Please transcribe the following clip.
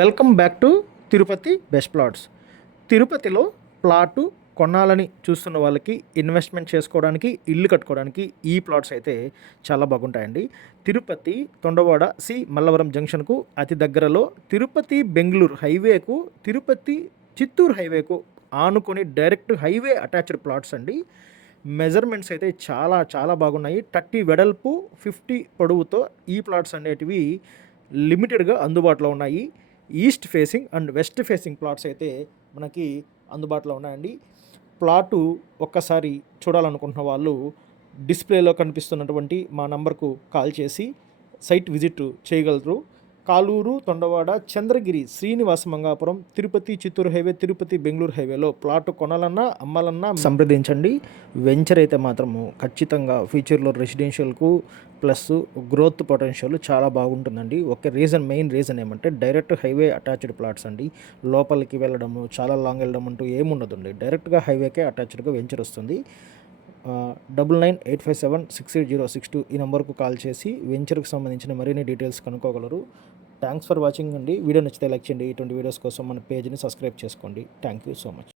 Welcome back to Tirupati best plots. తిరుపతిలో plot కొనాలని చూస్తున్న వాళ్ళకి ఇన్వెస్ట్మెంట్ చేసుకోవడానికి, ఇల్లు కట్టుకోవడానికి ఈ ప్లాట్స్ అయితే చాలా బాగుంటాయండి. తిరుపతి తొండవాడ మల్లవరం జంక్షన్కు అతి దగ్గరలో తిరుపతి బెంగళూరు హైవేకు, తిరుపతి చిత్తూరు హైవేకు ఆనుకొని డైరెక్ట్ హైవే అటాచ్డ్ ప్లాట్స్ అండి. మెజర్మెంట్స్ అయితే చాలా చాలా బాగున్నాయి. 30 వెడల్పు, 50 పొడవుతో ఈ ప్లాట్స్ అనేటివి లిమిటెడ్గా అందుబాటులో ఉన్నాయి. East facing and west facing plots అయితే మనకి అందుబాటులో ఉన్నాయండి. ప్లాటు ఒక్కసారి చూడాలనుకుంటున్న వాళ్ళు డిస్ప్లేలో కనిపిస్తున్నటువంటి మా నంబర్కు కాల్ చేసి సైట్ విజిట్ చేయగలరు. కాలూరు, తొండవాడ, చంద్రగిరి, శ్రీనివాస మంగాపురం, తిరుపతి చిత్తూరు హైవే, తిరుపతి బెంగళూరు హైవేలో ప్లాట్ కొనాలన్నా అమ్మాలన్నా సంప్రదించండి. వెంచర్ అయితే మాత్రము ఖచ్చితంగా ఫ్యూచర్లో రెసిడెన్షియల్కు ప్లస్ గ్రోత్ పొటెన్షియల్ చాలా బాగుంటుందండి. మెయిన్ రీజన్ ఏమంటే డైరెక్ట్ హైవే అటాచ్డ్ ప్లాట్స్ అండి. లోపలికి వెళ్ళడము, చాలా లాంగ్ వెళ్ళడం అంటూ ఏముండదండి. డైరెక్ట్గా హైవేకే అటాచ్డ్గా వెంచర్ వస్తుంది. 9985768062 ఈ నెంబర్కు కాల్ చేసి వెంచర్కి సంబంధించిన మరిన్ని డీటెయిల్స్ కనుక్కోగలరు. థ్యాంక్స్ ఫర్ వాచింగ్ అండి. వీడియో నచ్చితే లైక్ చేయండి. ఇటువంటి వీడియోస్ కోసం మన పేజ్ని సబ్స్క్రైబ్ చేసుకోండి. Thank you so much.